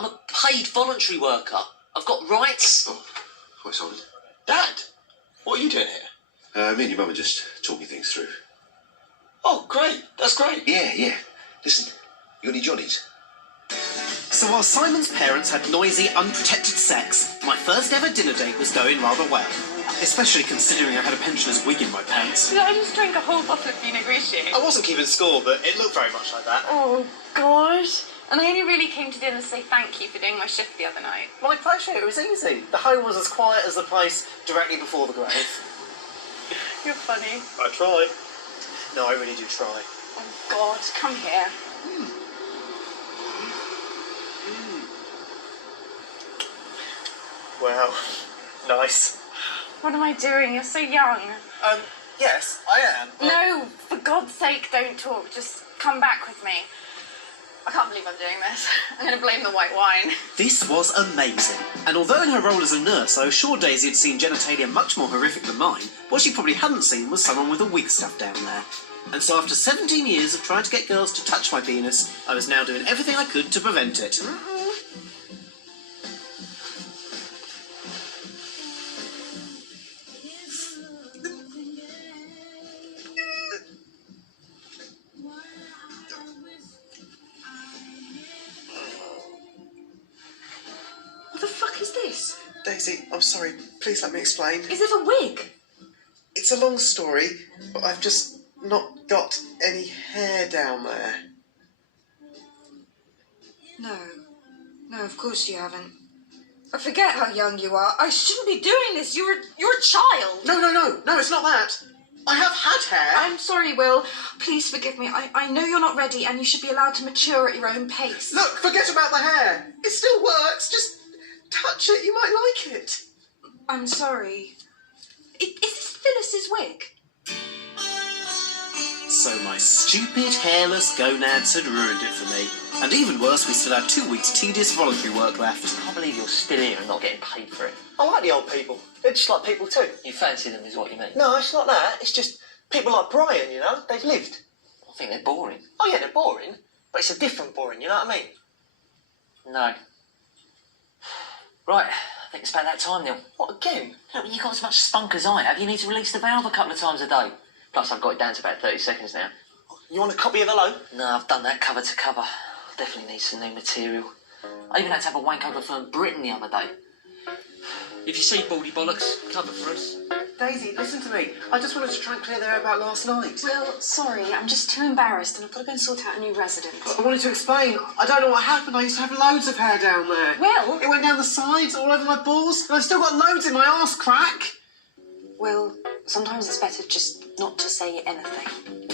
I'm a paid voluntary worker. I've got rights. Oh, what's on? Dad, what are you doing here? Me and your mum are just talking things through. Oh, great. That's great. Yeah. Listen, you got any Johnnies? So while Simon's parents had noisy, unprotected sex, my first ever dinner date was going rather well. Especially considering I had a pensioner's wig in my pants. I just drank a whole bottle of Pinot Grigio. I wasn't keeping score, but it looked very much like that. Oh, God. And I only really came to dinner to say thank you for doing my shift the other night. My pleasure, it was easy. The home was as quiet as the place directly before the grave. You're funny. I try. No, I really do try. Oh, God, come here. Wow. Nice. What am I doing? You're so young. Yes, I am. But... No, for God's sake, don't talk. Just come back with me. I can't believe I'm doing this. I'm going to blame the white wine. This was amazing. And although in her role as a nurse, I was sure Daisy had seen genitalia much more horrific than mine, what she probably hadn't seen was someone with a wig stuffed down there. And so after 17 years of trying to get girls to touch my penis, I was now doing everything I could to prevent it. What the fuck is this? Daisy, I'm sorry. Please let me explain. Is it a wig? It's a long story, but I've just not got any hair down there. No, of course you haven't. I forget how young you are. I shouldn't be doing this. You're a child. No, it's not that. I have had hair. I'm sorry, Will. Please forgive me. I know you're not ready and you should be allowed to mature at your own pace. Look, forget about the hair. It still works. Just touch it. You might like it. I'm sorry. Is this Phyllis's wig? So my stupid, hairless gonads had ruined it for me. And even worse, we still had 2 weeks tedious voluntary work left. I can't believe you're still here and not getting paid for it. I like the old people. They're just like people too. You fancy them is what you mean? No, it's not that. It's just people like Brian, you know? They've lived. I think they're boring. Oh yeah, they're boring. But it's a different boring, you know what I mean? No. Right, I think it's about that time, Neil. What, again? Look, when you've got as much spunk as I have, you need to release the valve a couple of times a day. Plus, I've got it down to about 30 seconds now. You want a copy of Hello? No, I've done that cover to cover. Definitely need some new material. I even had to have a wank over Fern Britain the other day. If you see Baldy Bollocks, cover for us. Daisy, listen to me. I just wanted to try and clear the air about last night. Will, sorry. I'm just too embarrassed and I've got to go and sort out a new resident. I wanted to explain. I don't know what happened. I used to have loads of hair down there. Will? It went down the sides, all over my balls, and I've still got loads in my arse crack. Will, sometimes it's better just not to say anything.